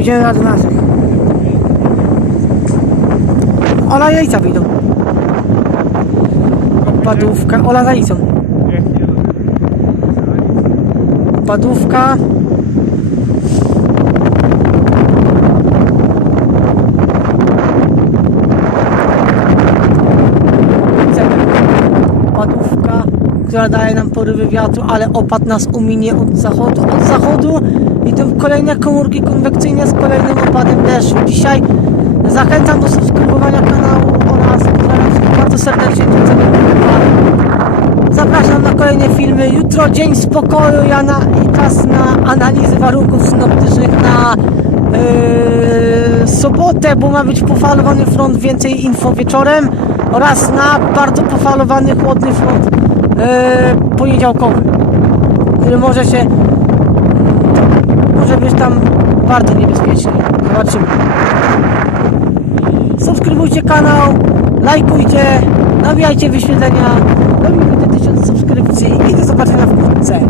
pójdziemy na naszych. Ola jajca wyjdą. Opadówka, Ola za jajcą. Opadówka. Opadówka, która daje nam porywy wiatru, ale opad nas uminie od zachodu, od zachodu. I to kolejne komórki konwekcyjne z kolejnym opadem deszczu. Dzisiaj zachęcam do subskrybowania kanału oraz pozdrawiam bardzo serdecznie. Do Zapraszam na kolejne filmy. Jutro dzień spokoju ja na, i czas na analizy warunków synoptycznych na yy, sobotę, bo ma być pofalowany front, więcej info wieczorem oraz na bardzo pofalowany chłodny front E, poniedziałkowy, który może się mm, może być tam bardzo niebezpieczny. Zobaczymy. Subskrybujcie kanał, lajkujcie, nabijajcie wyświetlenia, robimy te 1000 subskrypcji i do zobaczenia wkrótce.